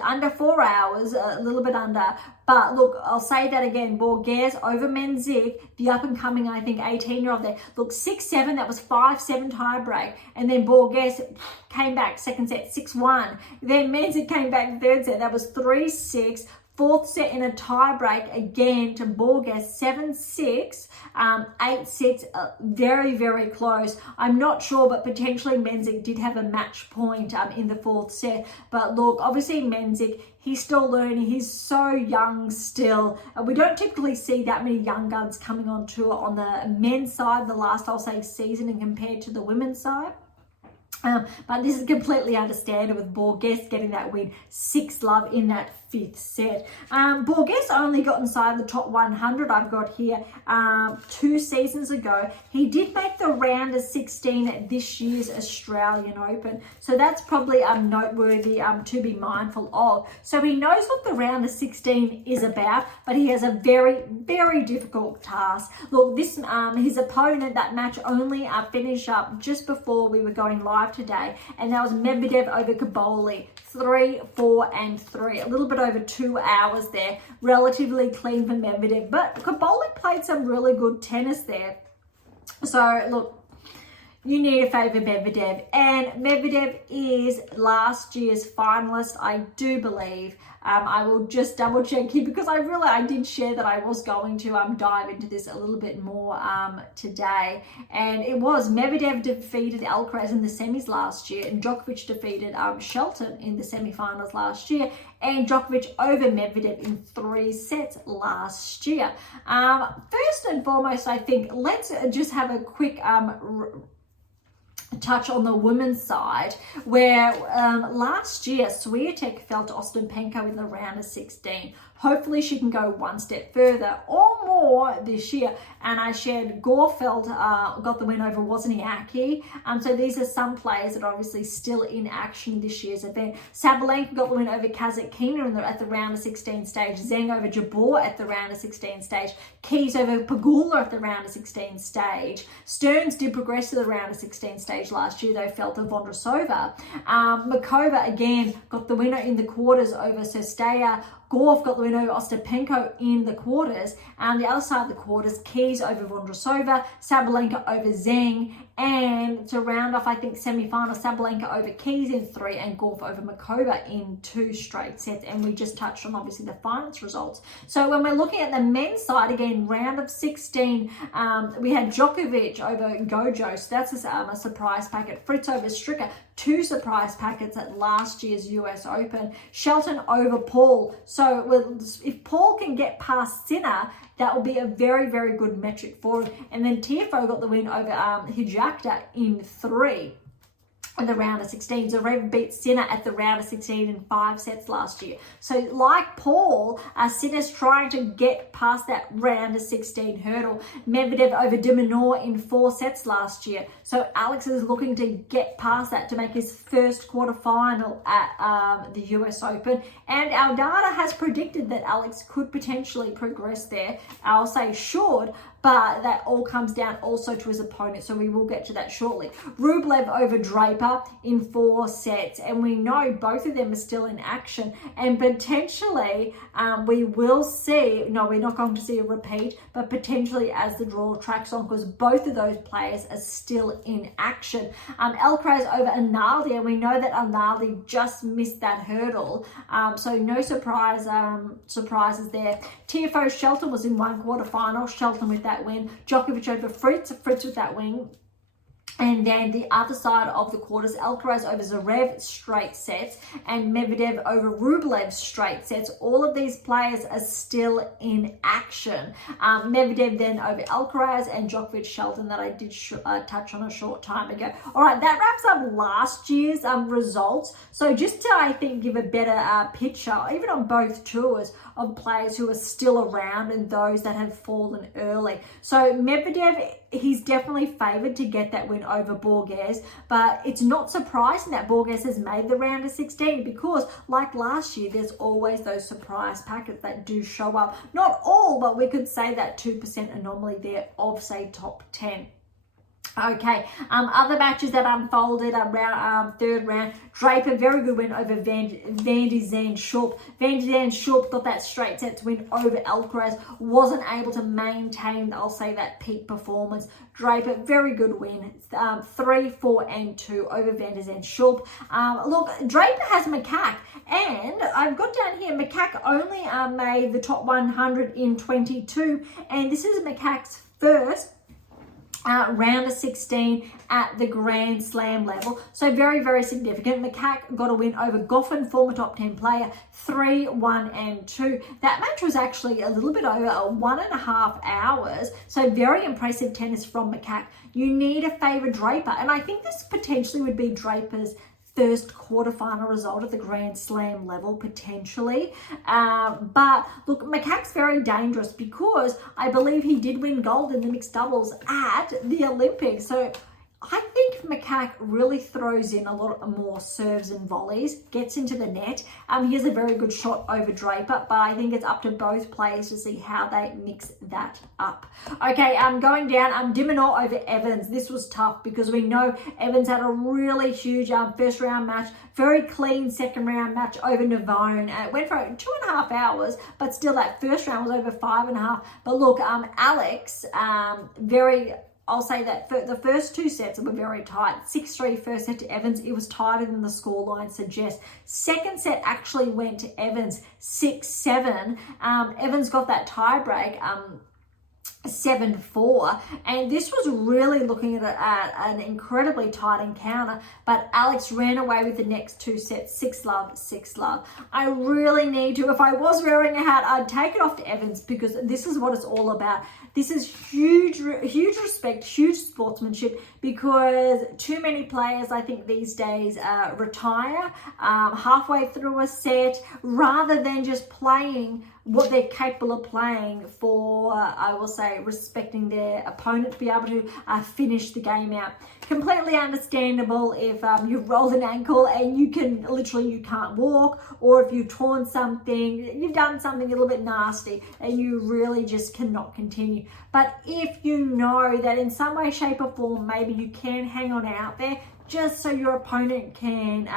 under 4 hours, a little bit under. But look, I'll say that again, Borges over Menzies, the up-and-coming, I think, 18-year-old there. Look, 6-7, that was 5-7 tie-break. And then Borges came back, second set, 6-1. Then Menzies came back, third set, that was 3-6. Fourth set in a tie-break again to Borges, 7-6, 8-6, very, very close. I'm not sure, but potentially Menzies did have a match point in the fourth set. But look, obviously Menzies, he's still learning. He's so young still. We don't typically see that many young guns coming on tour on the men's side, the last, I'll say, season, and compared to the women's side. But this is completely understandable with Borges getting that win, 6 love in that fifth set. Borges only got inside the top 100, I've got here, 2 seasons ago. He did make the round of 16 at this year's Australian Open. So that's probably noteworthy to be mindful of. So he knows what the round of 16 is about, but he has a very, very difficult task. Look, this his opponent, that match only finished up just before we were going live today, and that was Medvedev over Kaboli, 3-4-3, a little bit over 2 hours there, relatively clean for Medvedev, but Kaboli played some really good tennis there. So look, you need to favour Medvedev, and Medvedev is last year's finalist, I do believe. I will just double check here because I did share that I was going to dive into this a little bit more today. And it was Medvedev defeated Alcaraz in the semis last year, and Djokovic defeated Shelton in the semi-finals last year, and Djokovic over Medvedev in 3 sets last year. First and foremost, I think let's just have a quick touch on the women's side, where last year Swiatek fell to Ostapenko in the round of 16. Hopefully she can go one step further or more this year. And I shared Gorfeld got the win over Wozniacki. So these are some players that are obviously still in action this year's event. Sabalenka got the win over Kazatkina at the round of 16 stage. Zheng over Jabeur at the round of 16 stage. Keys over Pegula at the round of 16 stage. Stearns did progress to the round of 16 stage last year, though fell to Vondrousova. Makova again got the winner in the quarters over Sestaya. Gorf got the win over Ostapenko in the quarters. And the other side of the quarters, Keys over Vondrousova, Sabalenka over Zheng, and to round off, I think, semi-final, Sabalenka over Keys in 3 and Gorf over Makova in 2 straight sets. And we just touched on, obviously, the finals results. So when we're looking at the men's side, again, round of 16, we had Djokovic over Gojo. So that's a surprise packet. Fritz over Stricker. 2 surprise packets at last year's US Open. Shelton over Paul. So if Paul can get past Sinner, that will be a very, very good metric for him. And then Tiafoe got the win over Hijakta in 3 in the round of 16. Zverev beat Sinner at the round of 16 in 5 sets last year. So like Paul, Sinner's trying to get past that round of 16 hurdle. Medvedev over de Minaur in 4 sets last year. So Alex is looking to get past that to make his first quarterfinal at the US Open. And our data has predicted that Alex could potentially progress there. I'll say should, but that all comes down also to his opponent, so we will get to that shortly. Rublev over Draper in 4 sets, and we know both of them are still in action, and potentially we will see, no, we're not going to see a repeat, but potentially as the draw tracks on, because both of those players are still in action. Alcaraz over Arnaldi, and we know that Arnaldi just missed that hurdle, so no surprises there. Tiafoe Shelton was in 1 quarterfinal, Shelton with that win. Djokovic over Fritz with that win. And then the other side of the quarters, Alcaraz over Zverev straight sets and Medvedev over Rublev straight sets. All of these players are still in action. Medvedev then over Alcaraz and Djokovic Shelton that I did touch on a short time ago. All right, that wraps up last year's results. So just to, I think, give a better picture, even on both tours, of players who are still around and those that have fallen early. So Medvedev, he's definitely favoured to get that win over Borges, but it's not surprising that Borges has made the round of 16 because, like last year, there's always those surprise packets that do show up. Not all, but we could say that 2% anomaly there of, say, top 10. Okay, other matches that unfolded around third round. Draper, very good win over Van de Zandschulp. Van de Zandschulp got that straight set to win over Alcaraz. Wasn't able to maintain, I'll say, that peak performance. Draper, very good win. 3, 4, and 2 over Van de Zandschulp. Look, Draper has Macaque, and I've got down here, Macaque only made the top 100 in 22, and this is Macaque's first round of 16 at the Grand Slam level. So very, very significant. Macaque got a win over Goffin, former top 10 player, 3, 1, and 2. That match was actually a little bit over 1.5 hours. So very impressive tennis from Macaque. You need a favourite Draper. And I think this potentially would be Draper's first quarterfinal result at the Grand Slam level, potentially. But look, Macaque's very dangerous because I believe he did win gold in the mixed doubles at the Olympics. So I think Macaque really throws in a lot more serves and volleys, gets into the net. He has a very good shot over Draper, but I think it's up to both players to see how they mix that up. Okay, going down, de Minaur over Evans. This was tough because we know Evans had a really huge first round match, very clean second round match over Navone. It went for 2.5 hours, but still that first round was over 5.5. But look, Alex, I'll say that the first 2 sets were very tight. 6-3 first set to Evans. It was tighter than the scoreline suggests. Second set actually went to Evans, 6-7. Evans got that tie break 7-4, and this was really looking at an incredibly tight encounter, but Alex ran away with the next 2 sets, 6-love, 6-love. I really need to, if I was wearing a hat, I'd take it off to Evans, because this is what it's all about. This is huge respect, huge sportsmanship, because too many players, I think these days, retire halfway through a set rather than just playing what they're capable of playing for, I will say, respecting their opponent to be able to finish the game out. Completely understandable if you've rolled an ankle and you can't walk, or if you've torn something, you've done something a little bit nasty and you really just cannot continue. But if you know that in some way, shape or form, maybe you can hang on out there just so your opponent can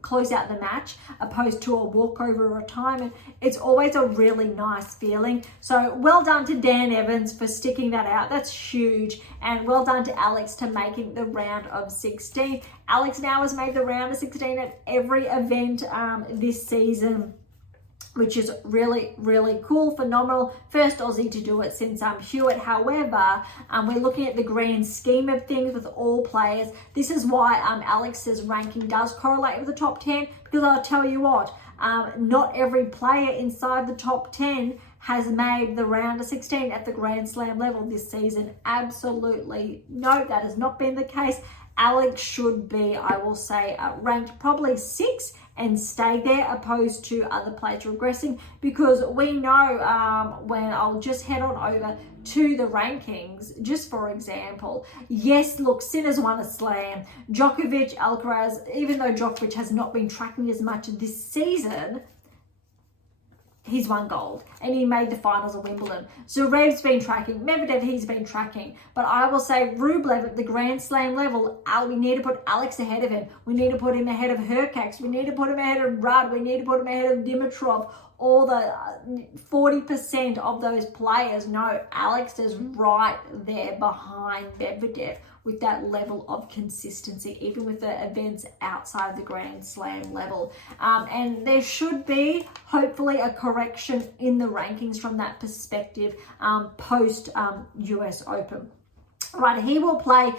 close out the match, opposed to a walkover retirement, it's always a really nice feeling. So well done to Dan Evans for sticking that out. That's huge. And well done to Alex to making the round of 16. Alex now has made the round of 16 at every event this season, which is really, really cool, phenomenal. First Aussie to do it since Hewitt. However, we're looking at the grand scheme of things with all players. This is why Alex's ranking does correlate with the top 10, because I'll tell you what, not every player inside the top 10 has made the round of 16 at the Grand Slam level this season. Absolutely no, that has not been the case. Alex should be, I will say, ranked probably 6 and stay there, opposed to other players regressing, because we know when I'll just head on over to the rankings, just for example, yes, look, Sinner's won a slam. Djokovic, Alcaraz, even though Djokovic has not been tracking as much this season, he's won gold and he made the finals of Wimbledon. Zverev's been tracking, Medvedev, he's been tracking. But I will say Rublev at the Grand Slam level, we need to put Alex ahead of him. We need to put him ahead of Hurkacz. We need to put him ahead of Rudd. We need to put him ahead of Dimitrov. All the 40% of those players know Alex is right there behind Medvedev with that level of consistency, even with the events outside of the Grand Slam level. And there should be, hopefully, a correction in the rankings from that perspective post US Open. Right, he will play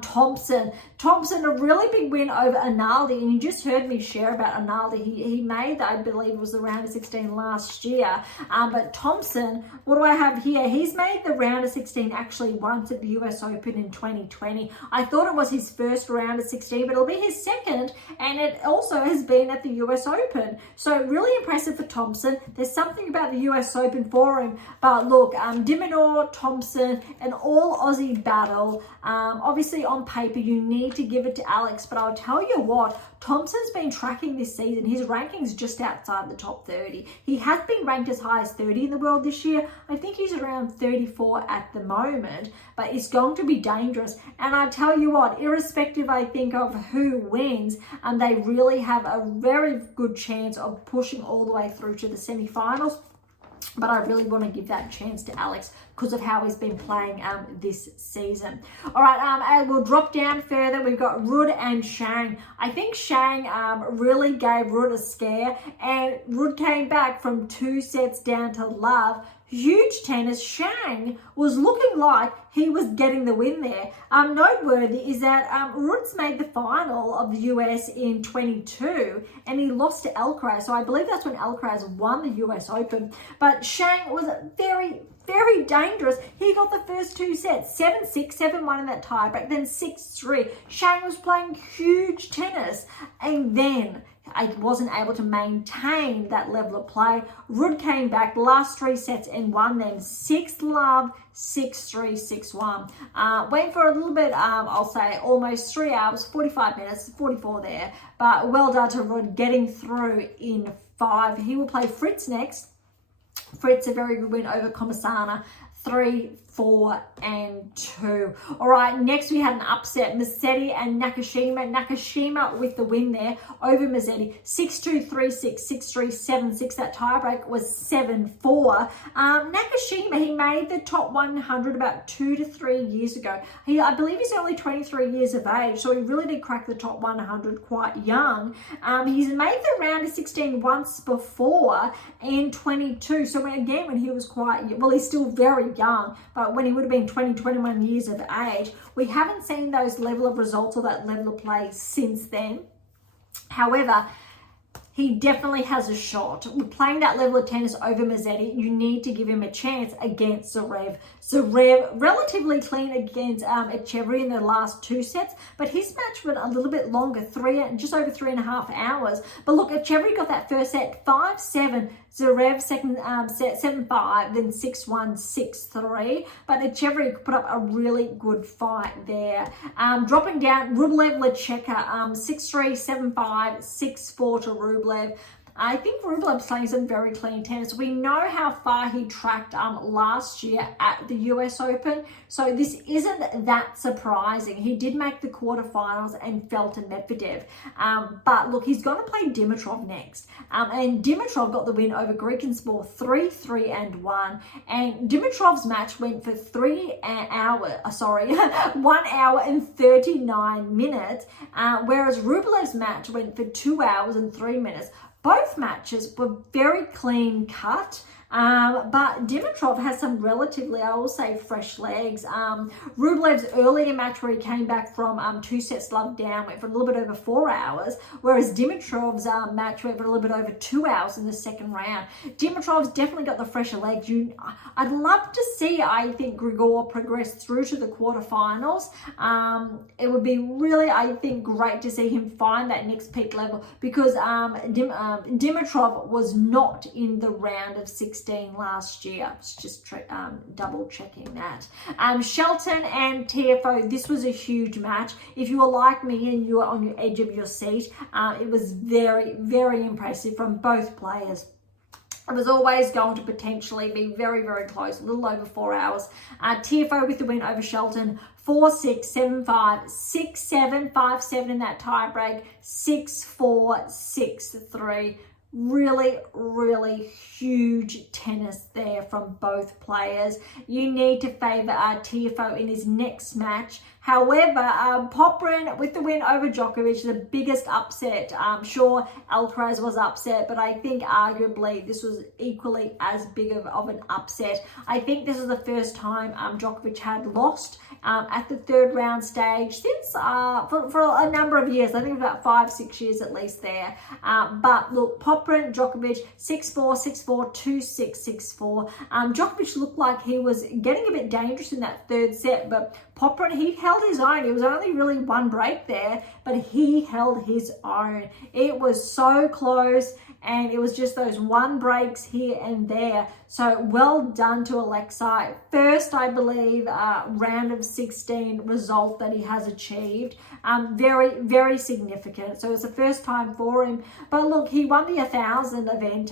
Thompson. Thompson, a really big win over Analdi, and you just heard me share about Analdi. He made, I believe it was the round of 16 last year. But Thompson, what do I have here? He's made the round of 16 actually once at the US Open in 2020. I thought it was his first round of 16, but it'll be his second, and it also has been at the US Open. So really impressive for Thompson. There's something about the US Open for him. But look, Diminor, Thompson, an all Aussie battle. Obviously on paper you need to give it to Alex, but I'll tell you what, Thompson's been tracking this season. His ranking's just outside the top 30. He has been ranked as high as 30 in the world this year. I think he's around 34 at the moment, but it's going to be dangerous. And I tell you what, irrespective, I think, of who wins, they really have a very good chance of pushing all the way through to the semi-finals. But I really want to give that chance to Alex because of how he's been playing this season. All right, and we'll drop down further. We've got Ruud and Shang. I think Shang really gave Ruud a scare, and Ruud came back from 2 sets down to love. Huge tennis. Shang was looking like he was getting the win there. Noteworthy is that Ruud's made the final of the US in 22 and he lost to Alcaraz. So I believe that's when Alcaraz won the US Open. But Shang was very, very dangerous. He got the first 2 sets, 7-6, 7-1 in that tiebreak, then 6-3. Shang was playing huge tennis, and then I wasn't able to maintain that level of play. Ruud came back the last 3 sets and won them 6-love, 6-3, 6-1. Went for a little bit, I'll say almost 3 hours, 45 minutes, 44 there. But well done to Ruud getting through in 5. He will play Fritz next. Fritz, a very good win over Comasana, 3, 4, and 2. All right, next we had an upset, Musetti and Nakashima. Nakashima with the win there over Musetti, 6-2, 3-6, 6-3, 7-6. That tiebreak was 7-4. Nakashima, he made the top 100 about 2 to 3 years ago. I believe he's only 23 years of age, so he really did crack the top 100 quite young. He's made the round of 16 once before in 22. So when he was quite, well, he's still very young, but when he would have been 20, 21 years of age. We haven't seen those level of results or that level of play since then. However, he definitely has a shot. With playing that level of tennis over Mazzetti, you need to give him a chance against Zverev. Zverev, relatively clean against Etcheverry in the last 2 sets, but his match went a little bit longer, just over 3.5 hours. But look, Etcheverry got that first set 5-7, Zverev second set 7-5, then 6-1, 6-3. But Etcheverry put up a really good fight there. Dropping down, Rublev Lecheka 6-3, 7-5, 6-4 to Rublev. I think Rublev's playing some very clean tennis. We know how far he tracked last year at the US Open, so this isn't that surprising. He did make the quarterfinals and fell to Medvedev. But look, he's going to play Dimitrov next. And Dimitrov got the win over Griekenspor 3-3-1. And Dimitrov's match went for 1 hour and 39 minutes, whereas Rublev's match went for 2 hours and 3 minutes. Both matches were very clean cut, but Dimitrov has some relatively, I will say, fresh legs. Rublev's earlier match where he came back from 2 sets love down went for a little bit over 4 hours, whereas Dimitrov's match went for a little bit over 2 hours in the second round. Dimitrov's definitely got the fresher legs. I'd love to see, I think, Grigor progress through to the quarterfinals. It would be really, I think, great to see him find that next peak level, because Dimitrov was not in the round of 16 last year. Just double checking that. Shelton and TFO, this was a huge match. If you were like me and you were on your edge of your seat, it was very, very impressive from both players. It was always going to potentially be very, very close, a little over 4 hours. TFO with the win over Shelton, 4-6, 7-5, 6-7, 5-7 in that tie break, 6-4, 6-3. Really, really huge tennis there from both players. You need to favour TFO in his next match. However, Popyrin with the win over Djokovic, the biggest upset. Sure, Alcaraz was upset, but I think arguably this was equally as big of an upset. I think this is the first time Djokovic had lost at the third round stage since for a number of years. I think about 5-6 years at least there. But look, Popyrin, Djokovic, 6-4, 6-4, 2-6, 6-4. Djokovic looked like he was getting a bit dangerous in that third set, but Popyrin, he held his own. It was only really one break there, but he held his own. It was so close, and it was just those one breaks here and there. So well done to Alexei. First, I believe, round of 16 result that he has achieved. Very, very significant. So it's the first time for him. But look, he won the 1,000 event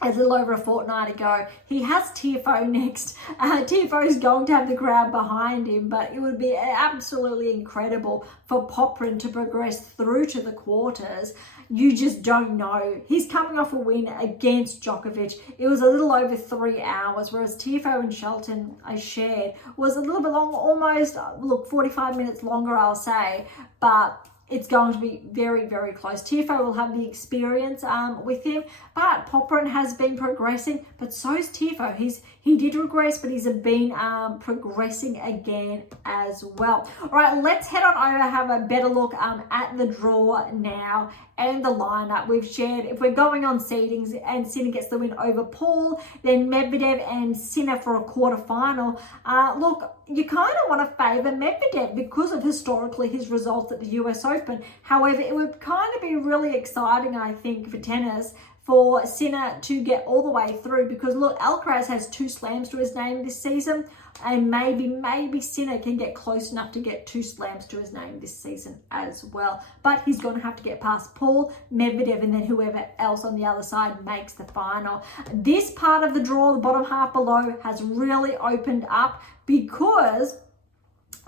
a little over a fortnight ago. He has TFO next. TFO is going to have the crowd behind him, but it would be absolutely incredible for Popyrin to progress through to the quarters. You just don't know. He's coming off a win against Djokovic. It was a little over 3 hours, whereas TFO and Shelton, I shared, was a little bit long, almost, look, 45 minutes longer, I'll say, but it's going to be very, very close. TFO will have the experience with him, but Popyrin has been progressing, but so is TFO. He did regress, but he's been progressing again as well. All right, let's head on over, have a better look at the draw now and the lineup. We've shared, if we're going on seedings and Sinner gets the win over Paul, then Medvedev and Sinner for a quarterfinal. Look, you kind of want to favour Medvedev because of historically his results at the US Open. However, it would kind of be really exciting, I think, for tennis for Sinner to get all the way through, because look, Alcaraz has 2 slams to his name this season, and maybe Sinner can get close enough to get 2 slams to his name this season as well. But he's going to have to get past Paul, Medvedev, and then whoever else on the other side makes the final. This part of the draw, the bottom half below, has really opened up because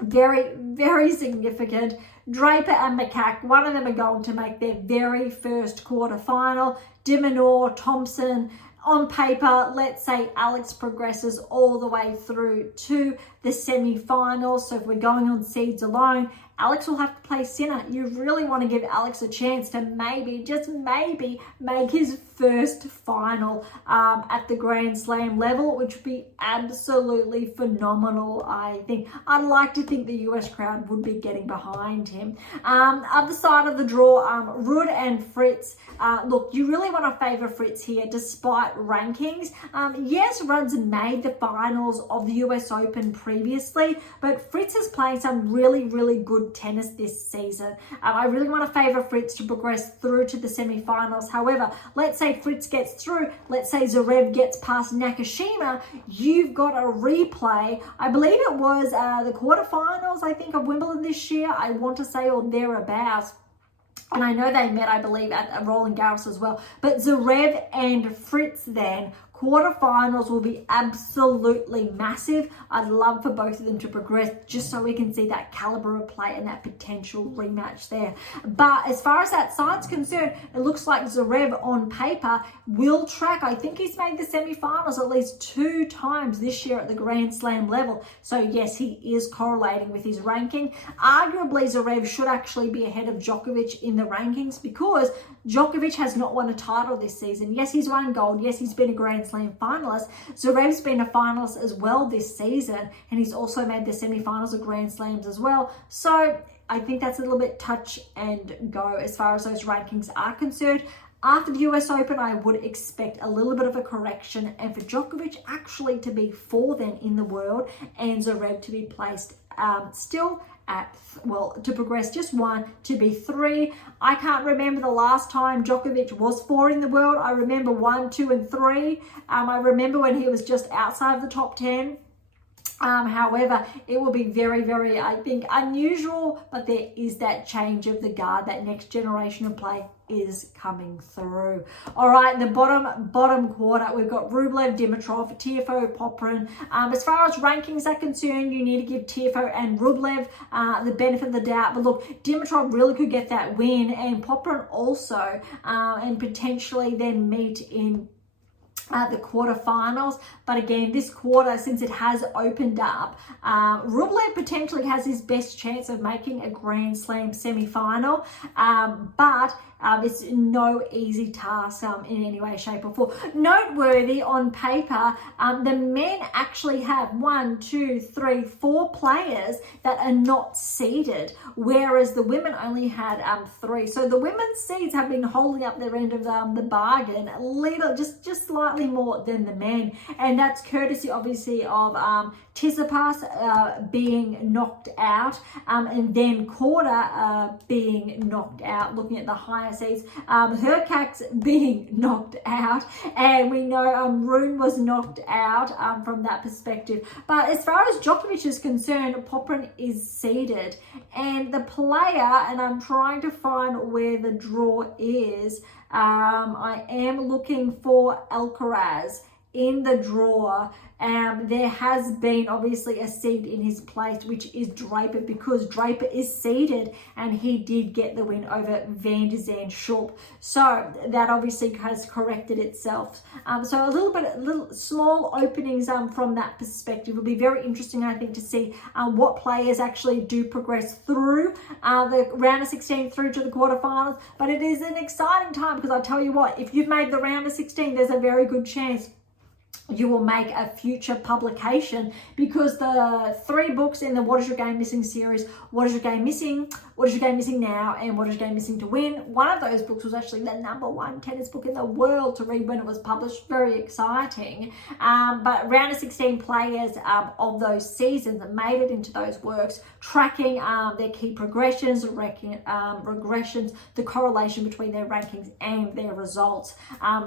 very, very significant. Draper and Macaque, one of them are going to make their very first quarterfinal. De Minaur, Thompson. On paper, let's say Alex progresses all the way through to the semi-finals. So if we're going on seeds alone, Alex will have to play Sinner. You really want to give Alex a chance to maybe, just maybe, make his first final at the Grand Slam level, which would be absolutely phenomenal, I think. I'd like to think the US crowd would be getting behind him. Other side of the draw, Ruud and Fritz. Look, you really want to favour Fritz here despite rankings. Yes, Ruud's made the finals of the US Open previously, but Fritz is playing some really, really good tennis this season. I really want to favour Fritz to progress through to the semi-finals. However, let's say Fritz gets through, let's say Zverev gets past Nakashima, you've got a replay. I believe it was the quarterfinals, I think, of Wimbledon this year, I want to say, or thereabouts. And I know they met, I believe, at Roland Garros as well. But Zverev and Fritz then, quarterfinals will be absolutely massive. I'd love for both of them to progress just so we can see that caliber of play and that potential rematch there. But as far as that side's concerned, it looks like Zverev on paper will track. I think he's made the semi-finals at least 2 times this year at the Grand Slam level. So yes, he is correlating with his ranking. Arguably, Zverev should actually be ahead of Djokovic in the rankings because Djokovic has not won a title this season. Yes, he's won gold. Yes, he's been a Grand Slam finalist. Zverev's been a finalist as well this season, and he's also made the semi-finals of Grand Slams as well. So I think that's a little bit touch and go as far as those rankings are concerned. After the US Open, I would expect a little bit of a correction and for Djokovic actually to be 4 then in the world and Zverev to be placed still at, well, to progress just 1, to be 3. I can't remember the last time Djokovic was 4 in the world. I remember 1, 2, and 3. I remember when he was just outside of the top 10. However, it will be very, very, I think, unusual, but there is that change of the guard. That next generation of play is coming through. All right, in the bottom quarter, we've got Rublev, Dimitrov, Tiafoe, Popyrin. As far as rankings are concerned, you need to give Tiafoe and Rublev the benefit of the doubt. But look, Dimitrov really could get that win, and Popyrin also, and potentially then meet in the quarterfinals. But again, this quarter, since it has opened up, Rublev potentially has his best chance of making a Grand Slam semi-final, but it's no easy task in any way, shape or form. Noteworthy on paper, the men actually have 1, 2, 3, 4 players that are not seeded, whereas the women only had 3. So the women's seeds have been holding up their end of the bargain a little, just slightly more than the men, and that's courtesy obviously of Tsitsipas being knocked out, and then Korda being knocked out, looking at the higher seeds, Hurkacz being knocked out, and we know Rune was knocked out from that perspective. But as far as Djokovic is concerned, Popyrin is seeded, and the player, and I'm trying to find where the draw is, I am looking for Alcaraz in the draw. There has been obviously a seed in his place, which is Draper, because Draper is seeded and he did get the win over Van de Zandschulp. So that obviously has corrected itself. So a little small openings from that perspective. It'll be very interesting, I think, to see what players actually do progress through the round of 16 through to the quarterfinals. But it is an exciting time because I tell you what, if you've made the round of 16, there's a very good chance you will make a future publication, because the 3 books in the What Is Your Game Missing series, What Is Your Game Missing, What Is Your Game Missing Now, and What Is Your Game Missing to Win, one of those books was actually the #1 tennis book in the world to read when it was published. Very exciting. But round of 16 players of those seasons made it into those works, tracking their key progressions, regressions, the correlation between their rankings and their results.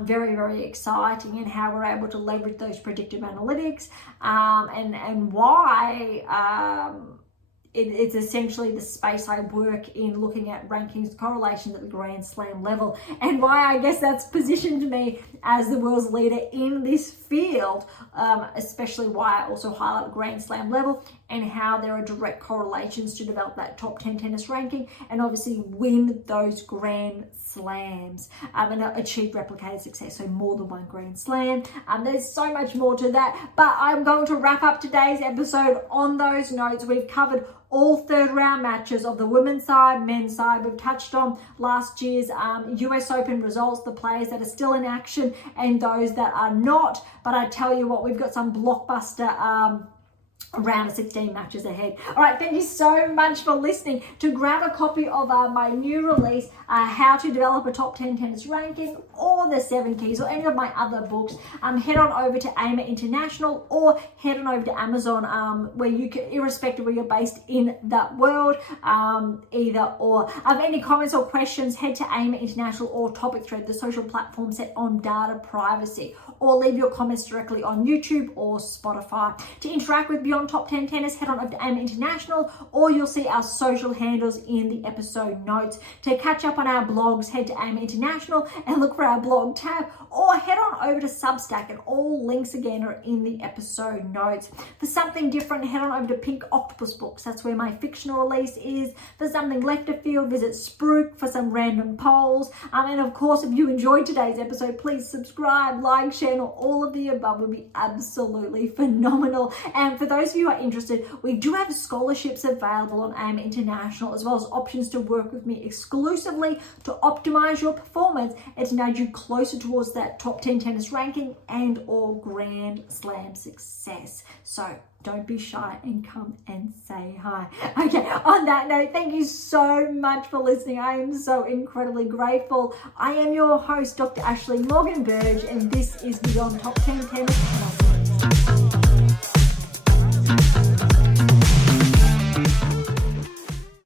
Very, very exciting, and how we're able to leverage those predictive analytics, and why it's essentially the space I work in, looking at rankings, correlations at the Grand Slam level, and why I guess that's positioned me as the world's leader in this field, especially why I also highlight the Grand Slam level and how there are direct correlations to develop that top 10 tennis ranking and obviously win those Grand Slams and achieve replicated success, so more than one Grand Slam. There's so much more to that, but I'm going to wrap up today's episode on those notes. We've covered all third round matches of the women's side, men's side. We've touched on last year's US Open results, the players that are still in action and those that are not. But I tell you what, we've got some blockbuster round of 16 matches ahead. All right, thank you so much for listening. To grab a copy of my new release, How to Develop a Top 10 Tennis Ranking, or the 7 Keys, or any of my other books, head on over to AIMA International or head on over to Amazon, where you can, irrespective where you're based in that world, either or. Any comments or questions, head to AIMA International or Topic Thread, the social platform set on data privacy, or leave your comments directly on YouTube or Spotify. To interact with Beyond Top 10 Tennis, head on over to AIMA International, or you'll see our social handles in the episode notes. To catch up on our blogs, head to AIMA International and look for our blog tab, or head on over to Substack, and all links again are in the episode notes. For something different, head on over to Pink Octopus Books. That's where my fictional release is. For something left of field, visit Spruik for some random polls. And of course, if you enjoyed today's episode, please subscribe, like, share, and all of the above would be absolutely phenomenal. And for those of you who are interested, we do have scholarships available on AIMA International, as well as options to work with me exclusively to optimize your performance and to nudge you closer towards that top 10 tennis ranking and or Grand Slam success. So don't be shy and come and say hi. Okay, on that note, thank you so much for listening. I am so incredibly grateful. I am your host, Dr. Ashley Morgan Berge, and this is Beyond Top 10 Tennis.